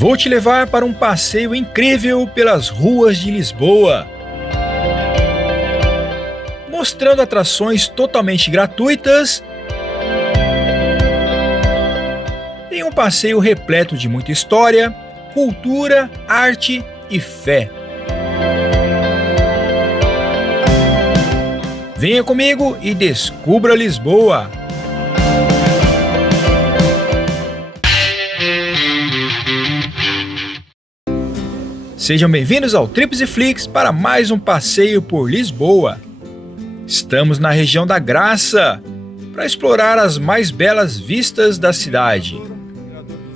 Vou te levar para um passeio incrível pelas ruas de Lisboa, mostrando atrações totalmente gratuitas em um passeio repleto de muita história, cultura, arte e fé. Venha comigo e descubra Lisboa! Sejam bem-vindos ao Trips e Flix para mais um passeio por Lisboa. Estamos na região da Graça para explorar as mais belas vistas da cidade.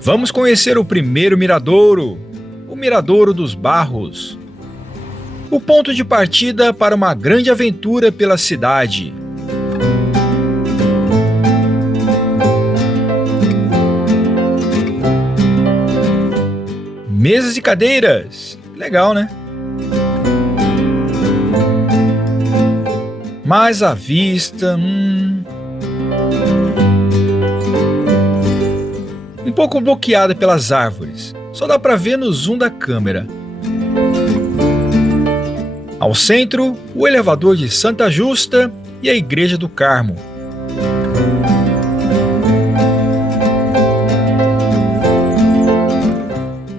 Vamos conhecer o primeiro miradouro, o Miradouro dos Barros. O ponto de partida para uma grande aventura pela cidade. Mesas e cadeiras. Legal, né? Mas a vista... um pouco bloqueada pelas árvores. Só dá para ver no zoom da câmera. Ao centro, o elevador de Santa Justa e a Igreja do Carmo.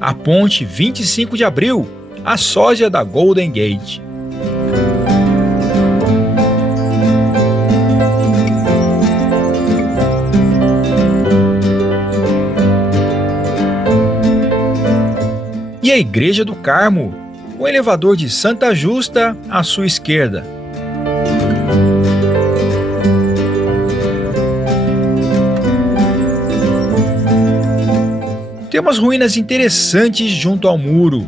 A ponte 25 de Abril, a sósia da Golden Gate. E a Igreja do Carmo, o elevador de Santa Justa à sua esquerda. Tem umas ruínas interessantes junto ao muro.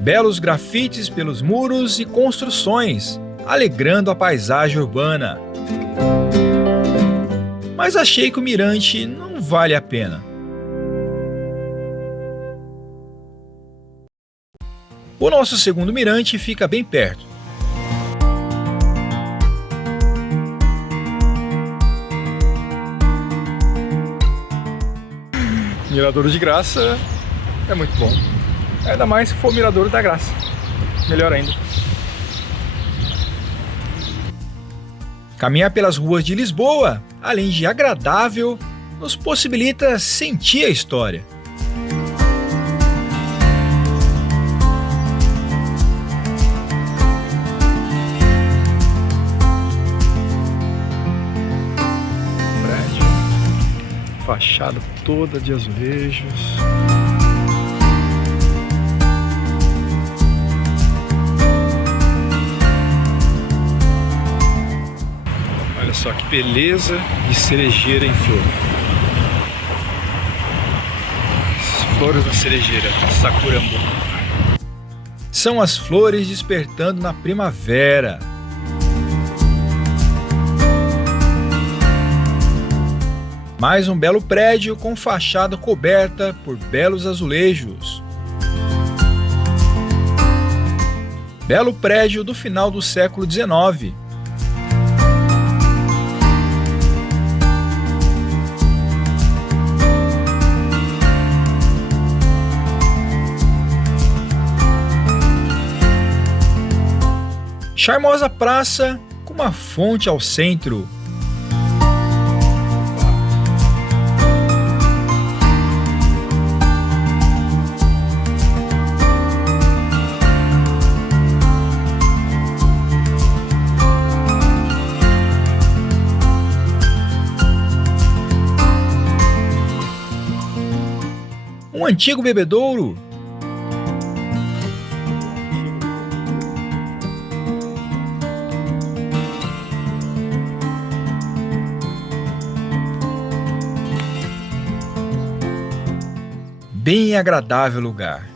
Belos grafites pelos muros e construções, alegrando a paisagem urbana. Mas achei que o mirante não vale a pena. O nosso segundo mirante fica bem perto. Miradouro de Graça é muito bom. Ainda mais se for o Miradouro da Graça. Melhor ainda. Caminhar pelas ruas de Lisboa, além de agradável, nos possibilita sentir a história. Fachada toda de azulejos. Olha só que beleza de cerejeira em flor. Essas flores da cerejeira, sakurambo. São as flores despertando na primavera. Mais um belo prédio com fachada coberta por belos azulejos. Belo prédio do final do século XIX. Charmosa praça com uma fonte ao centro. Um antigo bebedouro. Bem agradável lugar.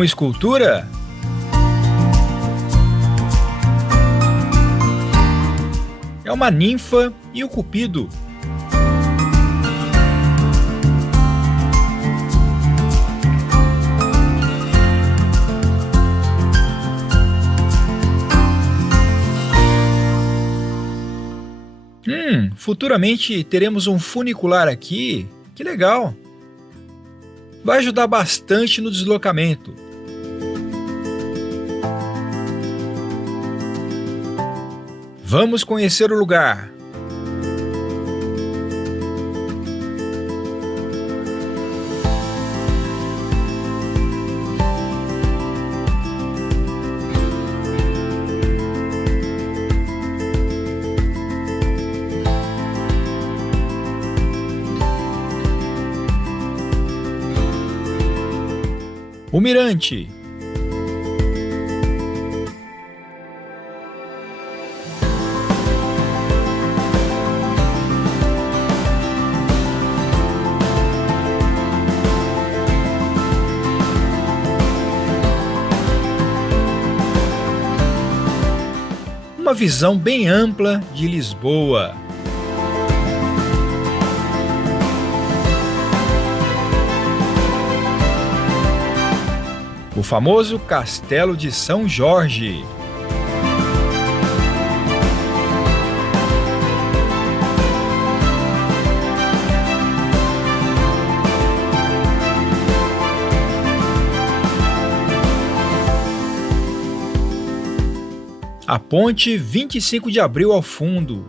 Uma escultura? É uma ninfa e o Cupido. Futuramente teremos um funicular aqui. Que legal! Vai ajudar bastante no deslocamento. Vamos conhecer o lugar. O mirante. Uma visão bem ampla de Lisboa. O famoso Castelo de São Jorge. A ponte 25 de Abril ao fundo.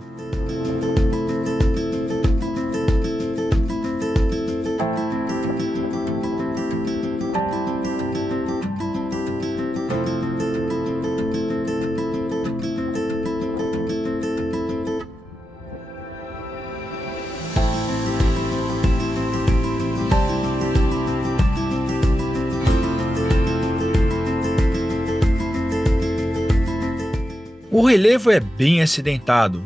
O relevo é bem acidentado,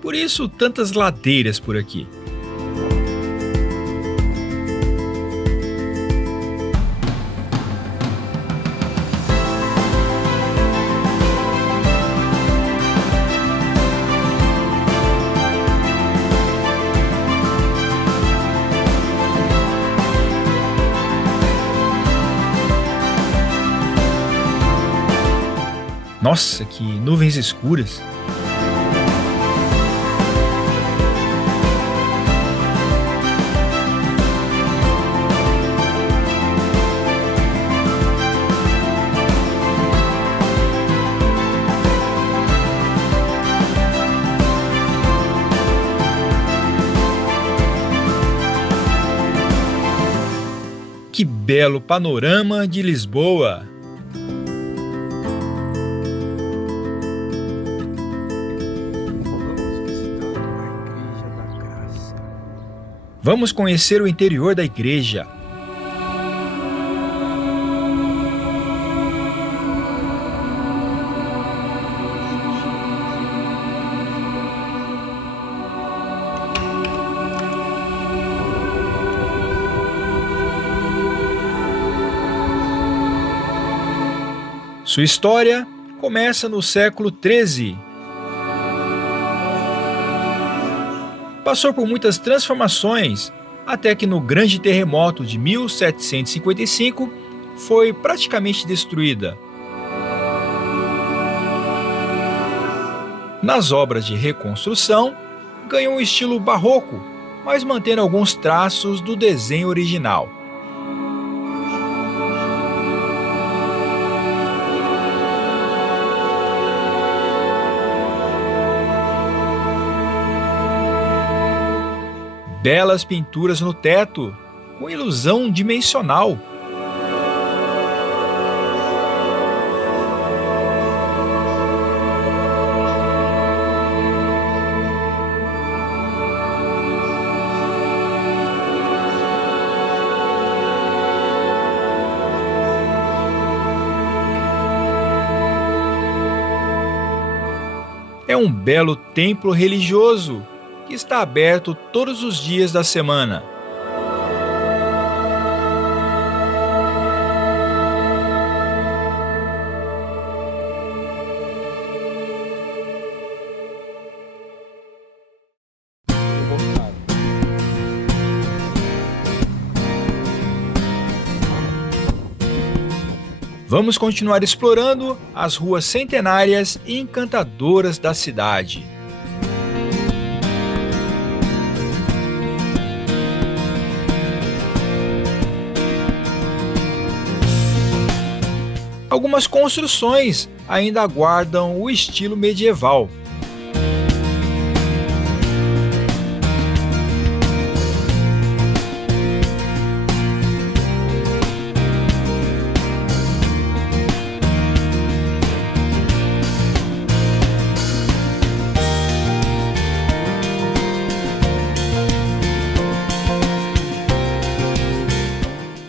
por isso tantas ladeiras por aqui. Nossa, que nuvens escuras! Que belo panorama de Lisboa! Vamos conhecer o interior da igreja. Sua história começa no século XIII. Passou por muitas transformações, até que no grande terremoto de 1755 foi praticamente destruída. Nas obras de reconstrução, ganhou um estilo barroco, mas mantendo alguns traços do desenho original. Belas pinturas no teto, com ilusão dimensional. É um belo templo religioso, que está aberto todos os dias da semana. Vamos continuar explorando as ruas centenárias e encantadoras da cidade. Algumas construções ainda guardam o estilo medieval.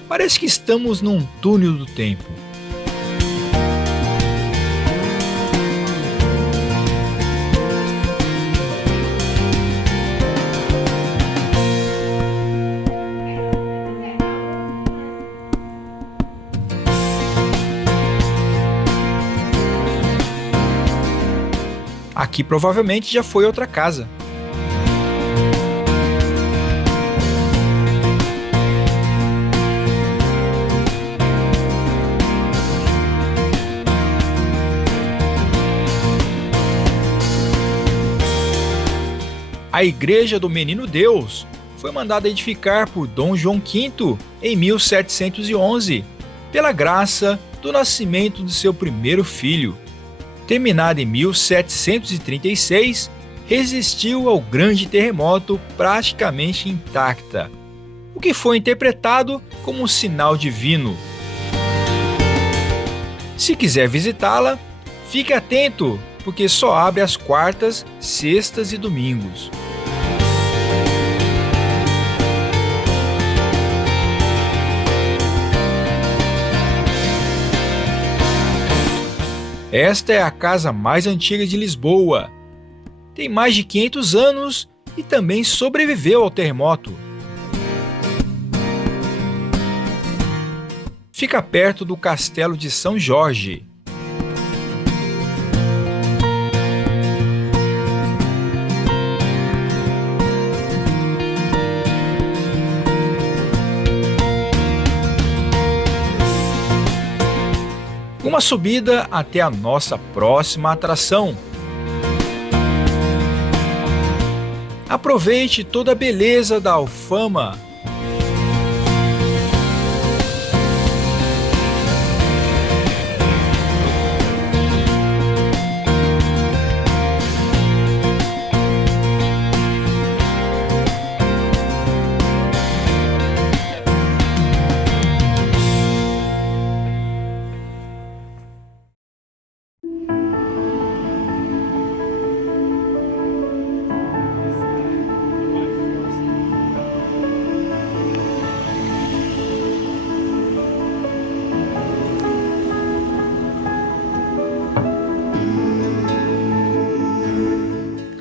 Parece que estamos num túnel do tempo. Aqui provavelmente já foi outra casa. A Igreja do Menino Deus foi mandada edificar por Dom João V em 1711, pela graça do nascimento de seu primeiro filho. Terminada em 1736, resistiu ao grande terremoto praticamente intacta, o que foi interpretado como um sinal divino. Se quiser visitá-la, fique atento, porque só abre às quartas, sextas e domingos. Esta é a casa mais antiga de Lisboa. Tem mais de 500 anos e também sobreviveu ao terremoto. Fica perto do Castelo de São Jorge. Uma subida até a nossa próxima atração. Aproveite toda a beleza da Alfama.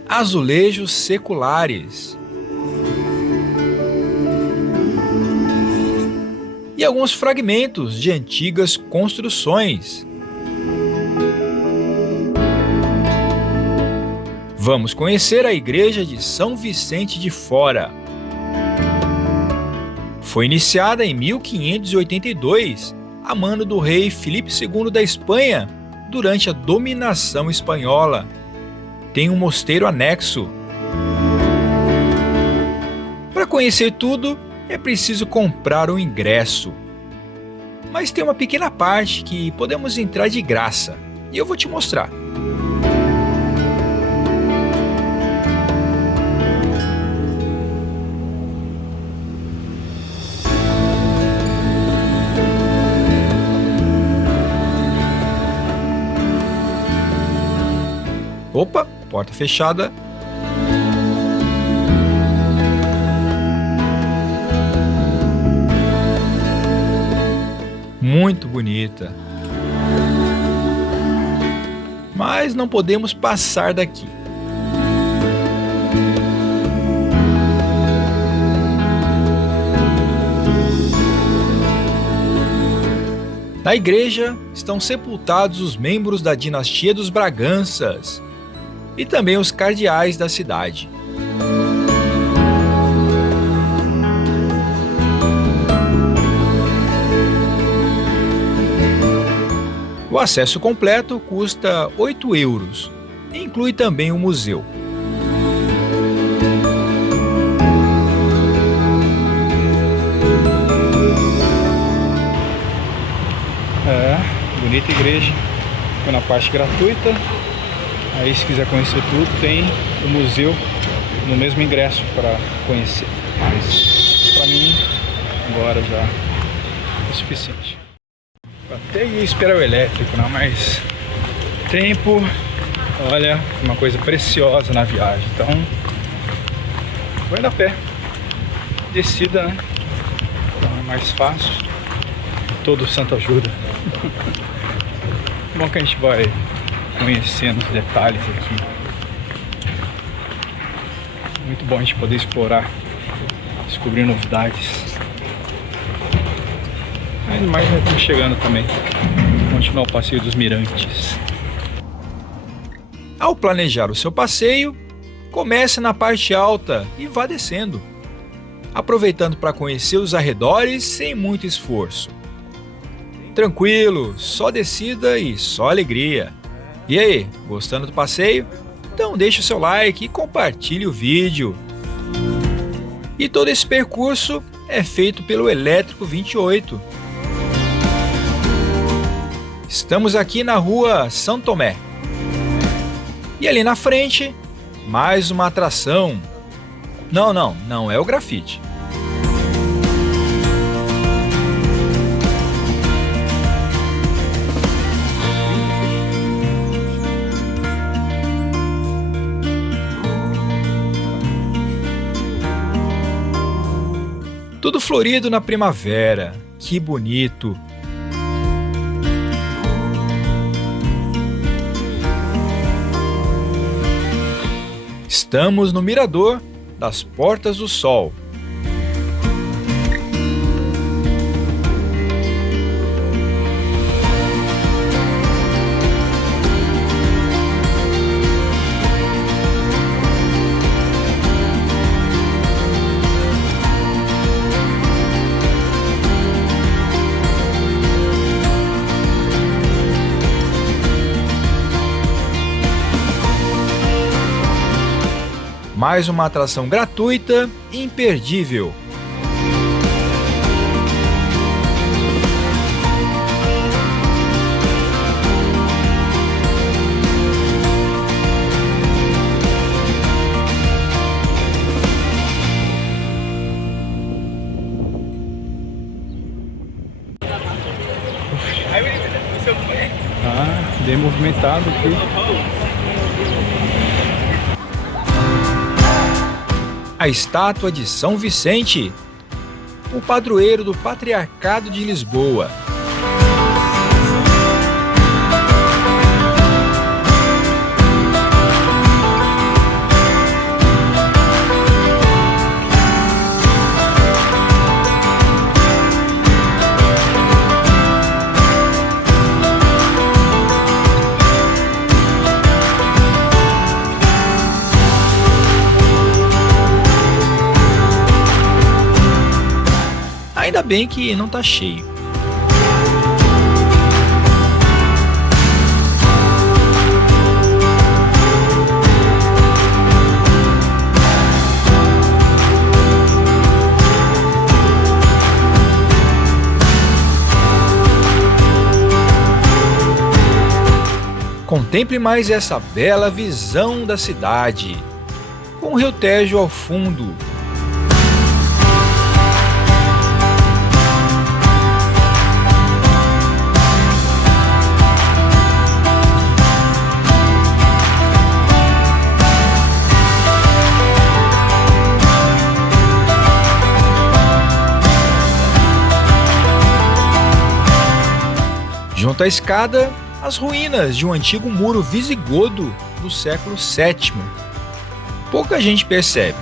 Azulejos seculares e alguns fragmentos de antigas construções. Vamos conhecer a igreja de São Vicente de Fora. Foi iniciada em 1582, a mando do rei Filipe II da Espanha, durante a dominação espanhola. Tem um mosteiro anexo. Para conhecer tudo, é preciso comprar um ingresso. Mas tem uma pequena parte que podemos entrar de graça, e eu vou te mostrar. Opa, porta fechada. Muito bonita. Mas não podemos passar daqui. Na igreja estão sepultados os membros da dinastia dos Braganças e também os cardeais da cidade. O acesso completo custa 8 euros e inclui também o museu. Bonita igreja, fica na parte gratuita. Aí, se quiser conhecer tudo, tem o museu no mesmo ingresso para conhecer. Mas para mim agora já é suficiente. Até ia esperar o elétrico, não, mas tempo, olha, uma coisa preciosa na viagem. Então vai dar pé, descida, né? Então é mais fácil. Todo santo ajuda. Bom que a gente vai conhecendo os detalhes aqui. Muito bom a gente poder explorar, descobrir novidades. Ainda mais nós estamos chegando também. Continuar o passeio dos mirantes. Ao planejar o seu passeio, comece na parte alta e vá descendo, aproveitando para conhecer os arredores sem muito esforço. Tranquilo, só descida e só alegria. E aí, gostando do passeio? Então deixe o seu like e compartilhe o vídeo. E todo esse percurso é feito pelo Elétrico 28. Estamos aqui na rua São Tomé. E ali na frente, mais uma atração. Não é o grafite. Tudo florido na primavera, que bonito! Estamos no Mirador das Portas do Sol. Mais uma atração gratuita e imperdível. Bem movimentado aqui. A estátua de São Vicente, o padroeiro do Patriarcado de Lisboa. Ainda bem que não tá cheio. Contemple mais essa bela visão da cidade, com o Rio Tejo ao fundo. Junto à escada, as ruínas de um antigo muro visigodo do século VII. Pouca gente percebe.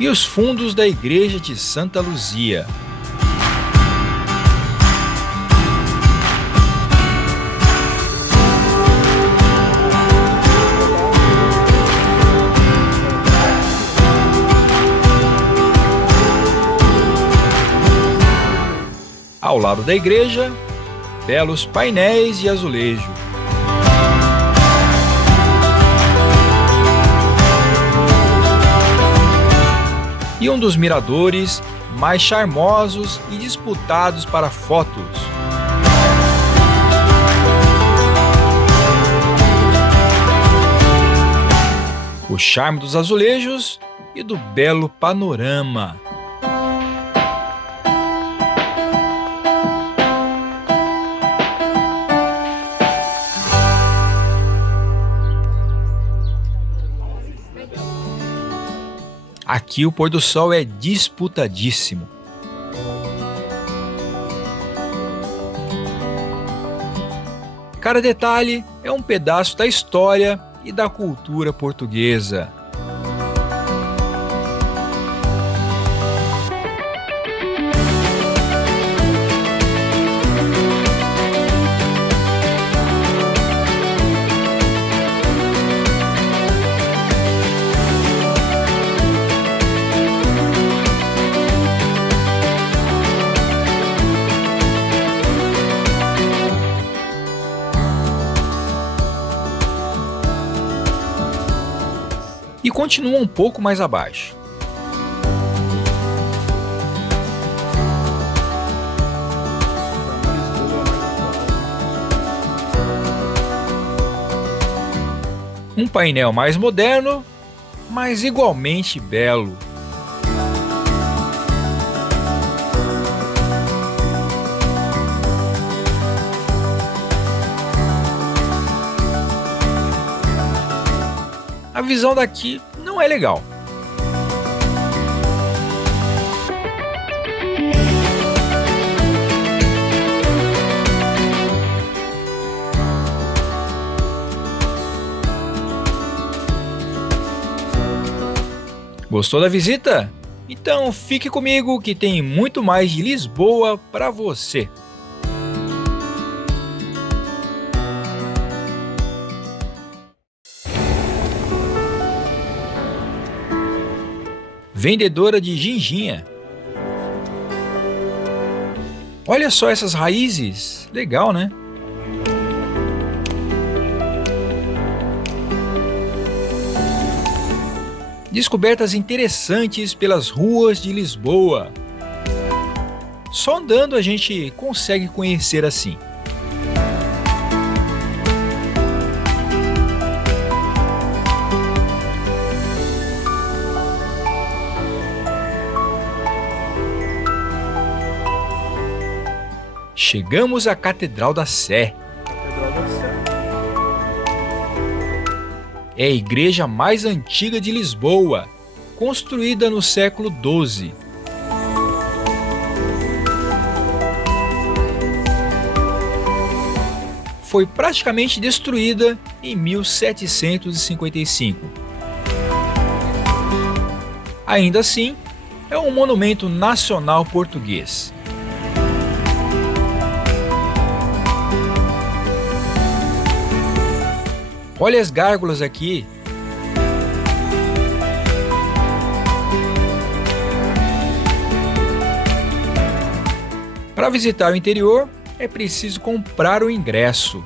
E os fundos da igreja de Santa Luzia. Ao lado da igreja, belos painéis de azulejo. E um dos miradores mais charmosos e disputados para fotos. O charme dos azulejos e do belo panorama. Aqui o pôr do sol é disputadíssimo. Cada detalhe é um pedaço da história e da cultura portuguesa. E continua um pouco mais abaixo. Um painel mais moderno, mas igualmente belo. A visão daqui não é legal. Gostou da visita? Então fique comigo que tem muito mais de Lisboa para você. Vendedora de ginginha. Olha só essas raízes, legal, né? Descobertas interessantes pelas ruas de Lisboa. Só andando a gente consegue conhecer assim. Chegamos à Catedral da Sé. É a igreja mais antiga de Lisboa, construída no século XII. Foi praticamente destruída em 1755. Ainda assim, é um monumento nacional português. Olha as gárgulas aqui. Para visitar o interior, é preciso comprar o ingresso.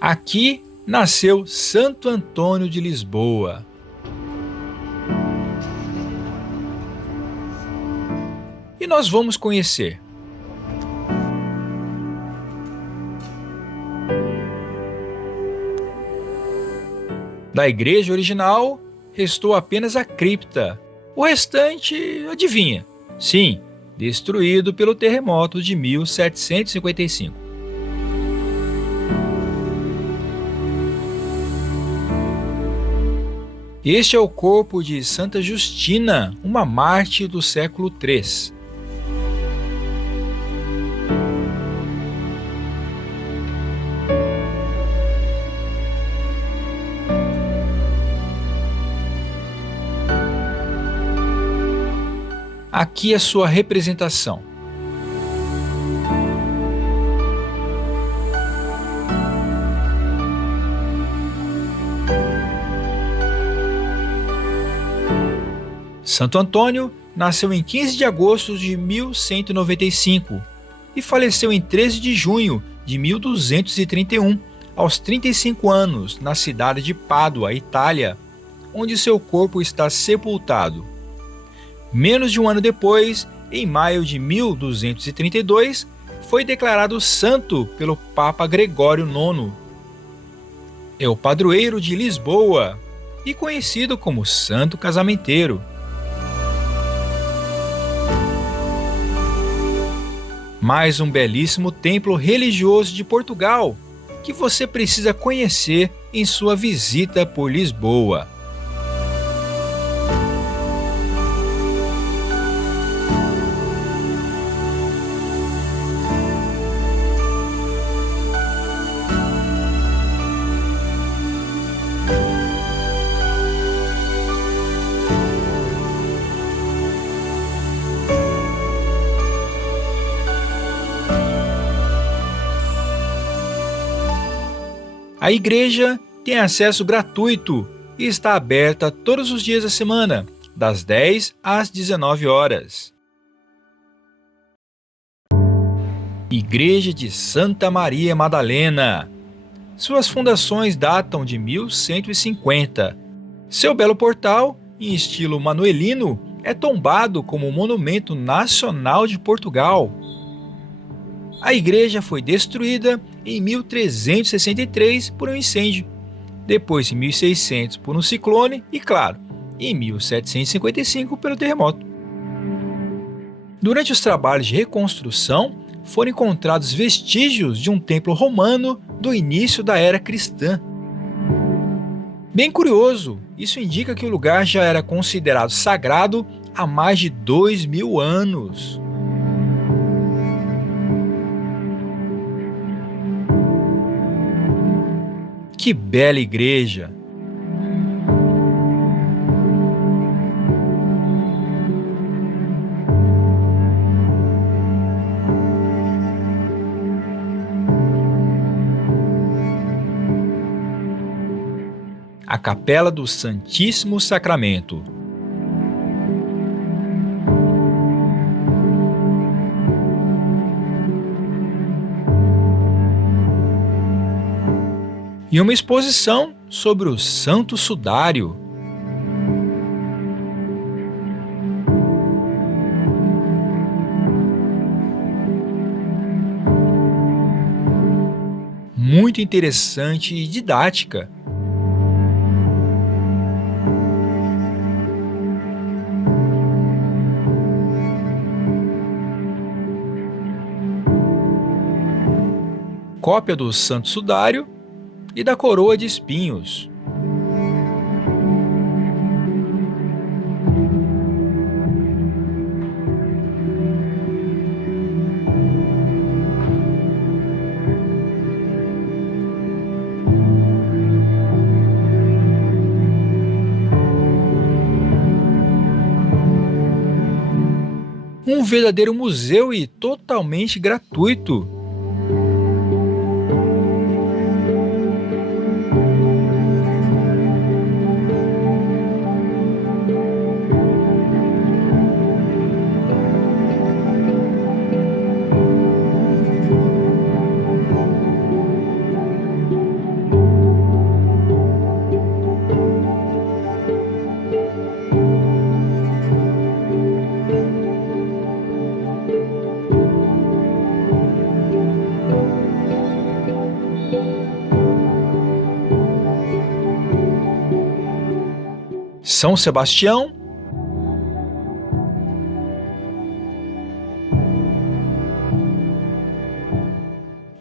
Aqui nasceu Santo Antônio de Lisboa. E nós vamos conhecer. Da igreja original, restou apenas a cripta. O restante, adivinha? Sim, destruído pelo terremoto de 1755. Este é o corpo de Santa Justina, uma mártir do século III. Aqui a sua representação. Santo Antônio nasceu em 15 de agosto de 1195 e faleceu em 13 de junho de 1231, aos 35 anos, na cidade de Pádua, Itália, onde seu corpo está sepultado. Menos de um ano depois, em maio de 1232, foi declarado santo pelo Papa Gregório IX. É o padroeiro de Lisboa e conhecido como Santo Casamenteiro. Mais um belíssimo templo religioso de Portugal que você precisa conhecer em sua visita por Lisboa. A igreja tem acesso gratuito e está aberta todos os dias da semana, das 10 às 19 horas. Igreja de Santa Maria Madalena. Suas fundações datam de 1150. Seu belo portal, em estilo manuelino, é tombado como Monumento Nacional de Portugal. A igreja foi destruída em 1363 por um incêndio, depois em 1600 por um ciclone e, claro, em 1755 pelo terremoto. Durante os trabalhos de reconstrução, foram encontrados vestígios de um templo romano do início da era cristã. Bem curioso, isso indica que o lugar já era considerado sagrado há mais de 2000 anos. Que bela igreja! A Capela do Santíssimo Sacramento. E uma exposição sobre o Santo Sudário. Muito interessante e didática. Cópia do Santo Sudário e da coroa de espinhos. Um verdadeiro museu e totalmente gratuito. São Sebastião,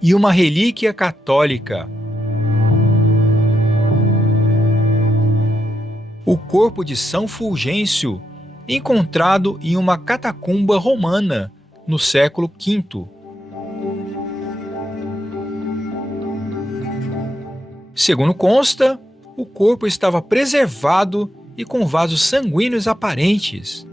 e uma relíquia católica. O corpo de São Fulgêncio, encontrado em uma catacumba romana no século V. Segundo consta, o corpo estava preservado e com vasos sanguíneos aparentes.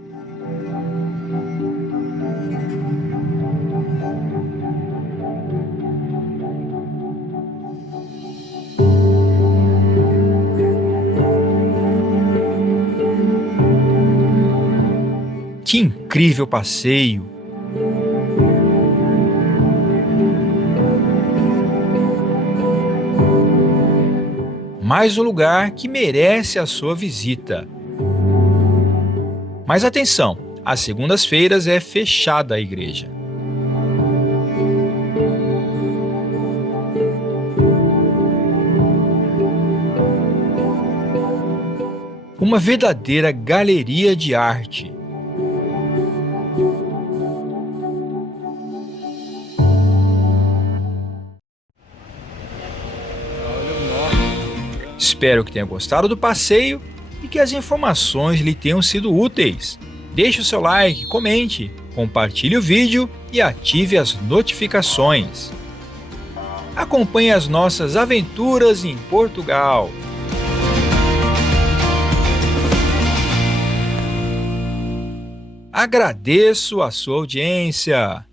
Que incrível passeio! Mais um lugar que merece a sua visita. Mas atenção, às segundas-feiras é fechada a igreja. Uma verdadeira galeria de arte. Espero que tenha gostado do passeio e que as informações lhe tenham sido úteis. Deixe o seu like, comente, compartilhe o vídeo e ative as notificações. Acompanhe as nossas aventuras em Portugal. Agradeço a sua audiência.